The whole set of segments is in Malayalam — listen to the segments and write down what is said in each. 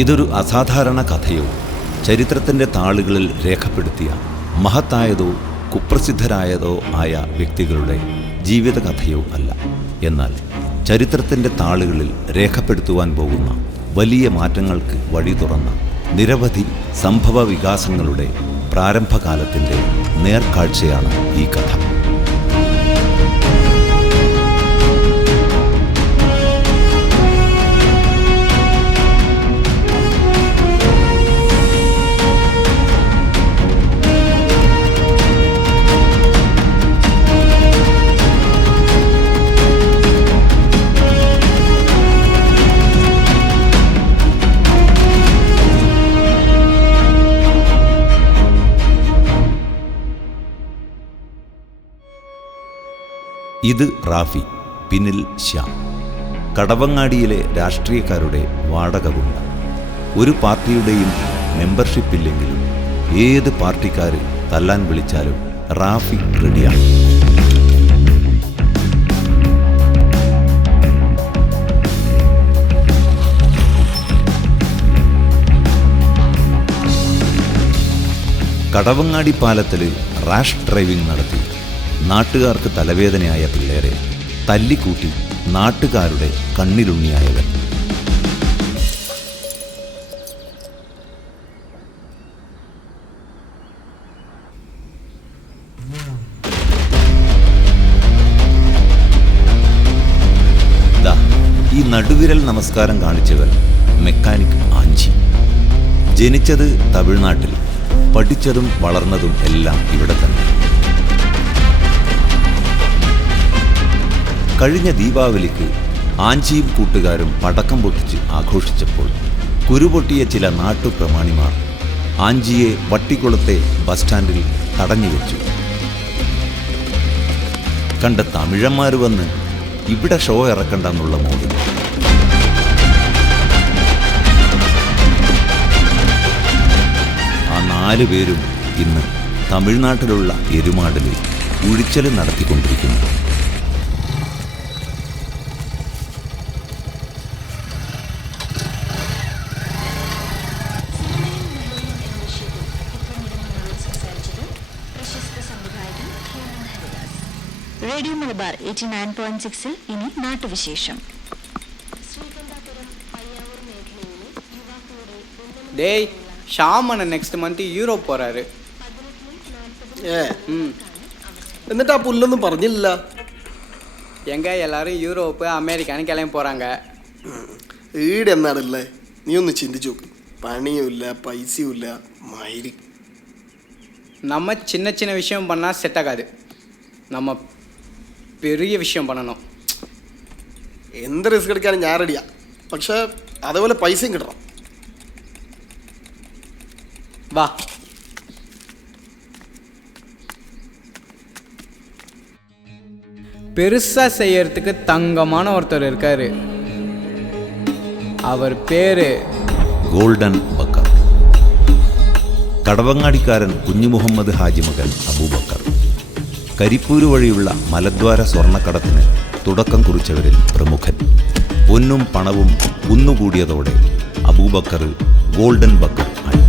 ഇതൊരു അസാധാരണ കഥയോ ചരിത്രത്തിൻ്റെ താളുകളിൽ രേഖപ്പെടുത്തിയ മഹത്തായതോ കുപ്രസിദ്ധരായതോ ആയ വ്യക്തികളുടെ ജീവിതകഥയോ അല്ല. എന്നാൽ ചരിത്രത്തിൻ്റെ താളുകളിൽ രേഖപ്പെടുത്തുവാൻ പോകുന്ന വലിയ മാറ്റങ്ങൾക്ക് വഴി തുറന്ന നിരവധി സംഭവ വികാസങ്ങളുടെ പ്രാരംഭകാലത്തിൻ്റെ നേർക്കാഴ്ചയാണ് ഈ കഥ. ഇത് റാഫി, പിന്നിൽ ശ്യാം. കടവങ്ങാടിയിലെ രാഷ്ട്രീയക്കാരുടെ വാടക ഗുണ്ട. ഒരു പാർട്ടിയുടെയും മെമ്പർഷിപ്പില്ലെങ്കിലും ഏത് പാർട്ടിക്കാർ തല്ലാൻ വിളിച്ചാലും റാഫി റെഡിയാണ്. കടവങ്ങാടി പാലത്തിൽ റാഷ് ഡ്രൈവിംഗ് നടത്തി നാട്ടുകാർക്ക് തലവേദനയായ പിള്ളേരെ തല്ലിക്കൂട്ടി നാട്ടുകാരുടെ കണ്ണിലുണ്ണിയായവൻ. ഈ നടുവിരൽ നമസ്കാരം കാണിച്ചവൻ മെക്കാനിക് ആഞ്ചി. ജനിച്ചത് തമിഴ്നാട്ടിൽ, പഠിച്ചതും വളർന്നതും എല്ലാം ഇവിടെ തന്നെ. കഴിഞ്ഞ ദീപാവലിക്ക് ആഞ്ചിയും കൂട്ടുകാരും പടക്കം പൊട്ടിച്ച് ആഘോഷിച്ചപ്പോൾ കുരുപൊട്ടിയ ചില നാട്ടുപ്രമാണിമാർ ആഞ്ചിയെ വട്ടിക്കുളത്തെ ബസ് സ്റ്റാൻഡിൽ തടഞ്ഞു വെച്ചു. കണ്ട തമിഴന്മാർ വന്ന് ഇവിടെ ഷോ ഇറക്കണ്ടെന്നുള്ള മോഡിൽ. ആ 4 പേരും ഇന്ന് തമിഴ്നാട്ടിലുള്ള എരുമാടിൽ ഉഴിച്ചൽ നടത്തിക്കൊണ്ടിരിക്കുന്നു. റേഡിയോ മലബാർ 89.6 ഇനി നാട്ടുവിശേഷം. டேய் ஷாம் அண்ணன் நெக்ஸ்ட் மந்த் യൂറോപ്പ് போறாரு. എന്നിട്ട് ആ പുല്ലൊന്നും പറഞ്ഞില്ല. எங்க எல்லாரும் യൂറോപ്പ് അമേരിക്കാനും കിളമ്പി പോறாங்க. ഈടെ എന്നാണല്ലേ, നീ ഒന്ന് ചിന്തിച്ചു നോക്ക്. പണിയുമില്ല, പൈസയുമില്ല, മയിരി. நம்ம சின்ன சின்ன விஷயம் பண்ணால் செட் ஆகாது, நம்ம பெரிய விஷயம் பண்ணணும். എന്ത് റിസ്ക് എടുക്കാനും ഞാൻ റെഡിയാ, പക്ഷെ അതേപോലെ പൈസയും കിട്ടണം. வா. பெருசா செய்யறதுக்கு தங்கமான ஒருத்தர் இருக்காரு. அவர் பேரு ഗോൾഡൻ ബക്കർ. കടവങ്ങാടിക്കാരൻ കുഞ്ഞുമുഹമ്മദ് ഹാജി മകൻ അബൂബക്കർ. കരിപ്പൂര് വഴിയുള്ള മലദ്വാര സ്വർണ്ണക്കടത്തിന് തുടക്കം കുറിച്ചവരിൽ പ്രമുഖൻ. പൊന്നും പണവും കുന്നുകൂടിയതോടെ അബൂബക്കർ ഗോൾഡൻ ബക്കർ ആയി.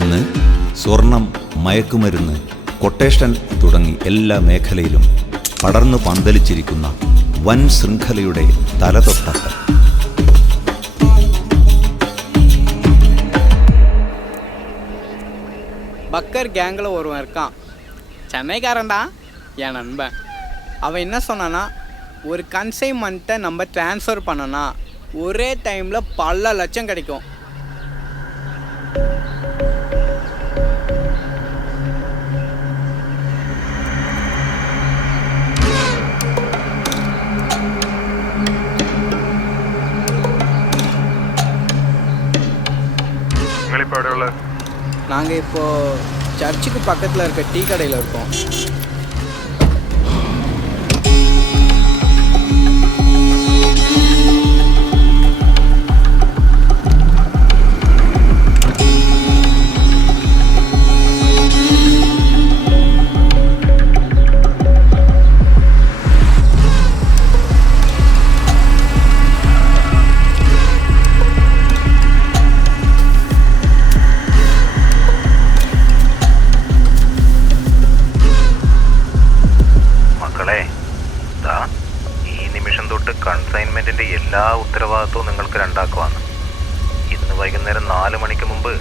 ഇന്ന് സ്വർണം, മയക്കുമരുന്ന്, കൊട്ടേഷൻ തുടങ്ങി എല്ലാ മേഖലയിലും പടർന്നു പന്തലിച്ചിരിക്കുന്ന വൻ ശൃംഖലയുടെ തലതൊട്ടട്ടം. பக்கர் கேங்கில் ஒருவன் இருக்கான், சென்னைக்காரன் தான், என் நண்பன். அவன் என்ன சொன்னான்னா, ஒரு கன்சைன்மெண்ட்டை நம்ம ட்ரான்ஸ்ஃபர் பண்ணோன்னா ஒரே டைமில் பல லட்சம் கிடைக்கும். நாங்கள் இப்போது சர்ச்சுக்கு பக்கத்தில் இருக்க டீ கடையில் இருக்கோம். കൺസൈൻമെൻറ്റിൻ്റെ എല്ലാ ഉത്തരവാദിത്വവും നിങ്ങൾക്ക് രണ്ടാക്കുവാണ്. ഇന്ന് വൈകുന്നേരം 4 മണിക്ക് മുമ്പ്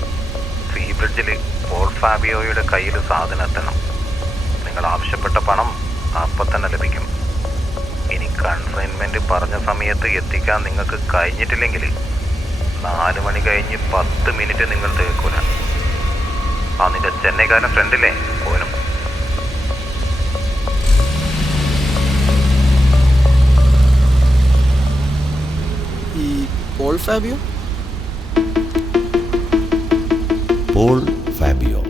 സീ ബ്രിഡ്ജിൽ പോൾ ഫാബിയോയുടെ കയ്യിൽ സാധനം എത്തണം. നിങ്ങൾ ആവശ്യപ്പെട്ട പണം അപ്പം തന്നെ ലഭിക്കും. ഇനി കൺസൈൻമെൻറ്റ് പറഞ്ഞ സമയത്ത് എത്തിക്കാൻ നിങ്ങൾക്ക് കഴിഞ്ഞിട്ടില്ലെങ്കിൽ 4 മണി കഴിഞ്ഞ് 10 മിനിറ്റ് നിങ്ങൾ തീർക്കൂല. ആ നിന്റെ ചെന്നൈക്കാരൻ ഫ്രണ്ടില്ലേ പോനും. ഈ Paul Fabio Paul Fabio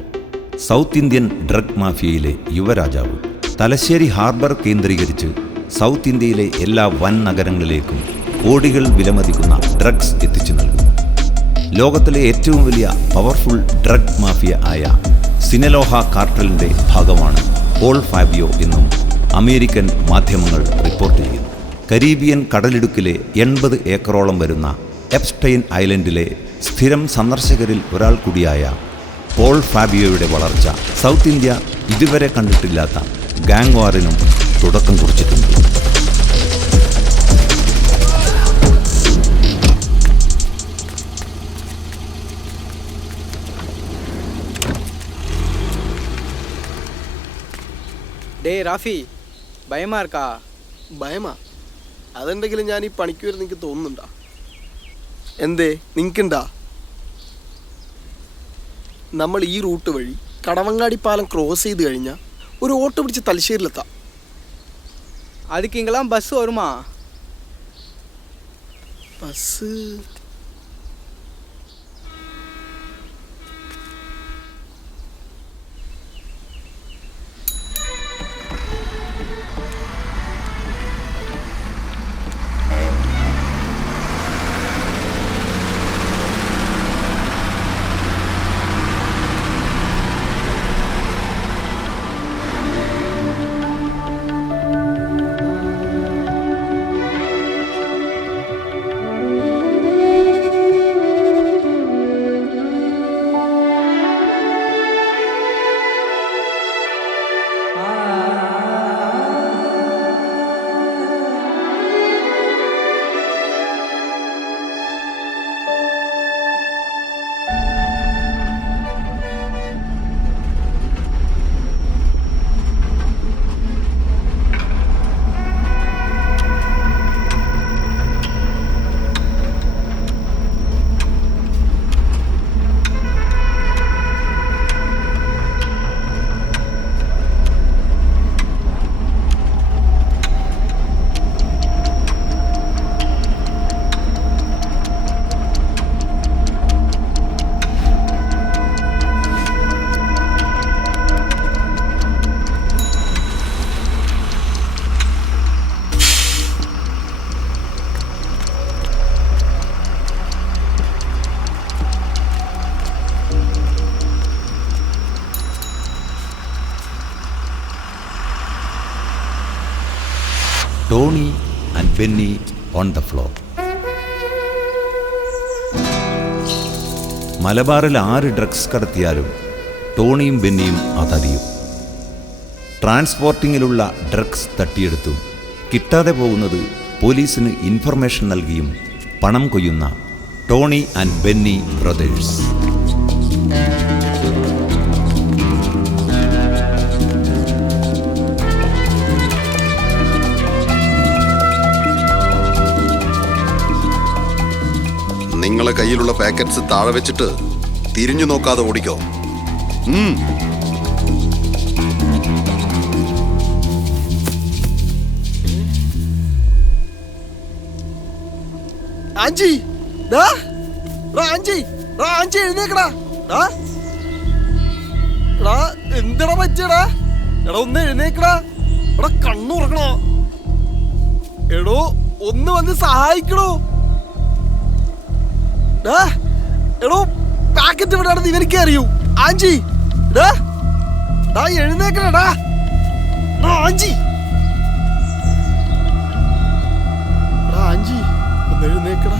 south Indian drug മാഫിയയിലെ യുവരാജാവ്. തലശ്ശേരി ഹാർബർ കേന്ദ്രീകരിച്ച് സൗത്ത് ഇന്ത്യയിലെ എല്ലാ വൻ നഗരങ്ങളിലേക്കും കോടികൾ വിലമതിക്കുന്ന ഡ്രഗ്സ് എത്തിച്ചു നൽകുന്നു. ലോകത്തിലെ ഏറ്റവും വലിയ പവർഫുൾ ഡ്രഗ് മാഫിയ ആയ സിനലോഹ കാർട്ടലിൻ്റെ ഭാഗമാണ് പോൾ ഫാബിയോ എന്നും അമേരിക്കൻ മാധ്യമങ്ങൾ റിപ്പോർട്ട് ചെയ്യുന്നു. കരീബിയൻ കടലിടുക്കിലെ 80 ഏക്കറോളം വരുന്ന എപ്സ്റ്റൈൻ ഐലൻഡിലെ സ്ഥിരം സന്ദർശകരിൽ ഒരാൾ കൂടിയായ പോൾ ഫാബിയോയുടെ വളർച്ച സൗത്ത് ഇന്ത്യ ഇതുവരെ കണ്ടിട്ടില്ലാത്ത ഗാങ് വാറിനും തുടക്കം കുറിച്ചിട്ടുണ്ട്. ഡേ റാഫി, ഭയമാ ഇരിക്കാ? ഭയമാ? അതുണ്ടെങ്കിലും ഞാൻ ഈ പണിക്ക് വരും നിങ്ങൾക്ക് തോന്നുന്നുണ്ടോ? എന്തേ നിങ്ങൾക്കുണ്ടാ? നമ്മൾ ഈ റൂട്ട് വഴി കടവങ്ങാടി പാലം ക്രോസ് ചെയ്ത് കഴിഞ്ഞാൽ ഒരു ഓട്ടോ പിടിച്ച് തലശ്ശേരിയിലെത്താം. அதுக்கு இங்கெல்லாம் பஸ் வருமா? Bus Tony and Benny on the floor. മലബാറിൽ 6 ഡ്രഗ്സ് കടത്തിയാലും ടോണിയും ബെന്നിയും അതറിയും. ട്രാൻസ്പോർട്ടിങ്ങിലുള്ള ഡ്രഗ്സ് തട്ടിയെടുത്തും കിട്ടാതെ പോകുന്നത് പോലീസിന് ഇൻഫർമേഷൻ നൽകിയും പണം കൊയ്യുന്ന ടോണി ആൻഡ് ബെന്നി ബ്രദേഴ്സ്. നിങ്ങളെ കയ്യിലുള്ള പാക്കറ്റ്സ് താഴെ വെച്ചിട്ട് തിരിഞ്ഞു നോക്കാതെ ഓടിക്കോ. ആഞ്ചി ആഞ്ചി എഴുന്നേക്കടാ. എന്തെടാ പറ്റിയടാ? എടാ ഒന്ന് എഴുന്നേക്കടാ. എടാ കണ്ണുറക്കണോ? എടോ ഒന്ന് വന്ന് സഹായിക്കണോ? എടോ പാക്കറ്റ് എവിടെയാണെന്ന് ഇവനിക്ക് അറിയൂ. ആഞ്ചി എഴുന്നേക്കണടാ. ആഞ്ചി ആഞ്ചി ഒന്ന് എഴുന്നേക്കടാ.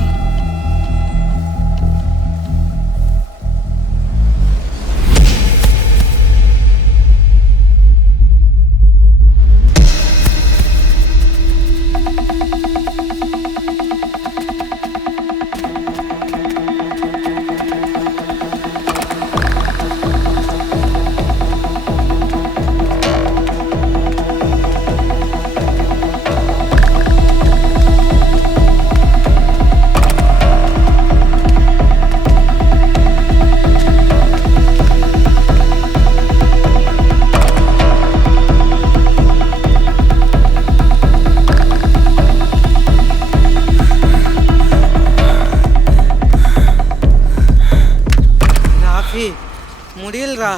சொல்றா,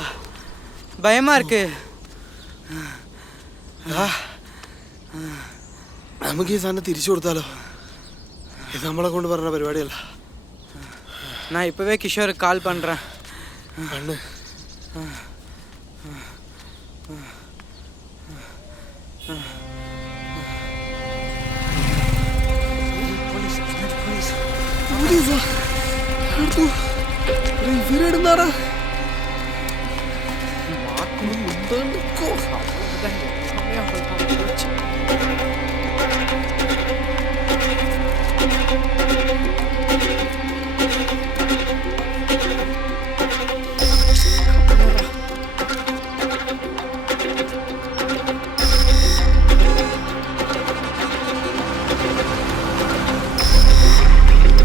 பயமா இருக்கு. നമുക്ക് ഈ സാധനം തിരിച്ചു കൊടുത്താലോ? ഇത് നമ്മളെ കൊണ്ട് പറഞ്ഞ പരിപാടിയല്ല. நான் இப்போவே கிஷோருக்கு கால் பண்ணுறேன். കണ്ണ് ഇവരെടുന്നാടാ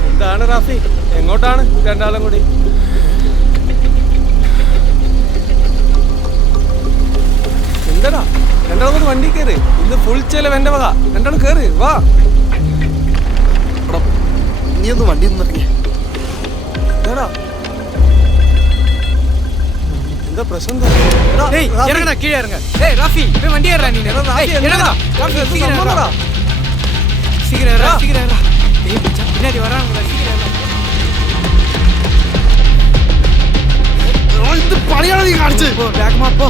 എന്താണ് റാഫി, എങ്ങോട്ടാണ് രണ്ടാളും കൂടി? എന്താടാ രണ്ടാളും കൂടി വണ്ടി കയറി. ഇന്ന് ഫുൾ ചെലവ് എന്റെ വക. രണ്ടാളും കയറി വാ. നീ ഒന്ന് വണ്ടി നിന്നിറങ്ങിയ. എന്താടാ എന്താ പ്രശ്നം? இறங்கடா, கீழே இறங்க. ஏய் ராஃபி, போய் வண்டி ஏறடா நீ. இறங்கடா ராஃபி, சீக்கிரம் ஏறடா. சீக்கிரம் ஏறடா, சீக்கிரம் ஏறடா. ஏய் மச்சான், பின்னாடி வரானுங்க, சீக்கிரம் ஏறடா. ഇത് പണിയാണ് നീ കാണിച്ച്. போ வேகமா போ.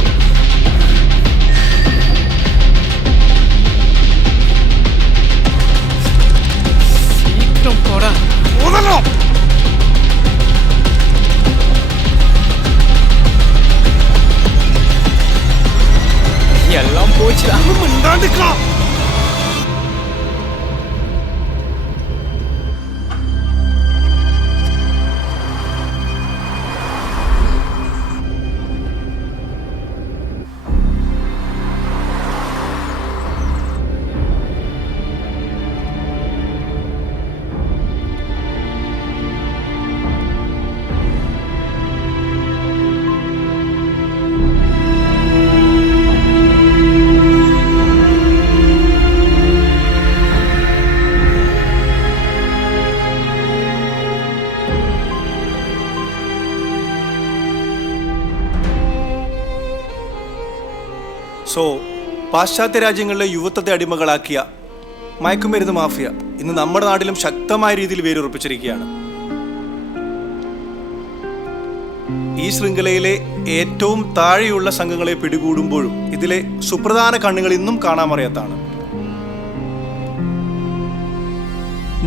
சீக்கிரம் போடா. ഓടണം. எல்லாம் போச்சுடா. മിണ്ടാണ്ടിരിക്കണം. പാശ്ചാത്യ രാജ്യങ്ങളിലെ യുവത്വത്തെ അടിമകളാക്കിയ മയക്കുമരുന്ന് മാഫിയ ഇന്ന് നമ്മുടെ നാട്ടിലും ശക്തമായ രീതിയിൽ വേരുറപ്പിച്ചിരിക്കുകയാണ്. ഈ ശൃംഖലയിലെ ഏറ്റവും താഴെയുള്ള സംഘങ്ങളെ പിടികൂടുമ്പോഴും ഇതിലെ സുപ്രധാന കണ്ണുകൾ ഇന്നും കാണാമറിയാത്താണ്.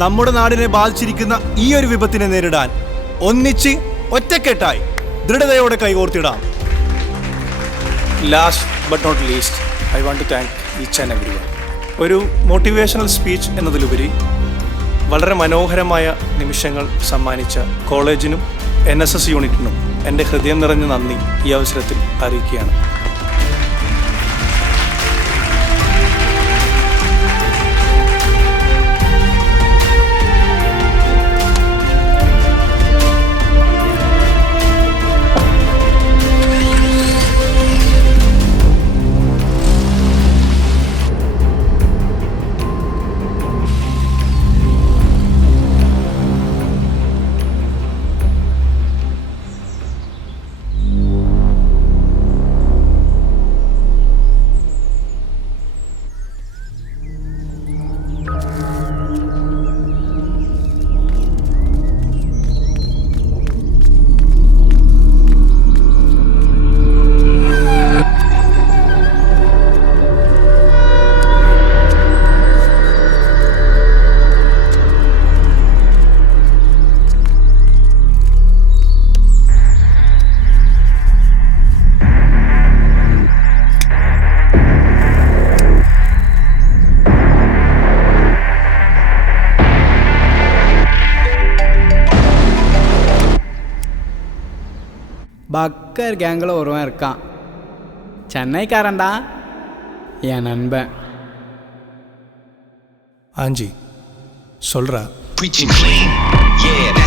നമ്മുടെ നാടിനെ ബാധിച്ചിരിക്കുന്ന ഈ ഒരു വിപത്തിനെ നേരിടാൻ ഒന്നിച്ച് ഒറ്റക്കെട്ടായി ദൃഢതയോടെ കൈകോർത്തിടാം. Last but not least, I want to thank each and every one. ഒരു മോട്ടിവേഷണൽ സ്പീച്ച് എന്നതിലുപരി വളരെ മനോഹരമായ നിമിഷങ്ങൾ സമ്മാനിച്ച കോളേജിനും NSS യൂണിറ്റിനും എൻ്റെ ഹൃദയം നിറഞ്ഞ നന്ദി ഈ അവസരത്തിൽ അറിയിക്കുകയാണ്. பக்கர் கேங்கில் ஒருவன் இருக்கான், சென்னைக்காரன்டா, என் நண்பன். ஆஞ்சி சொல்றா. Preaching clean, yeah.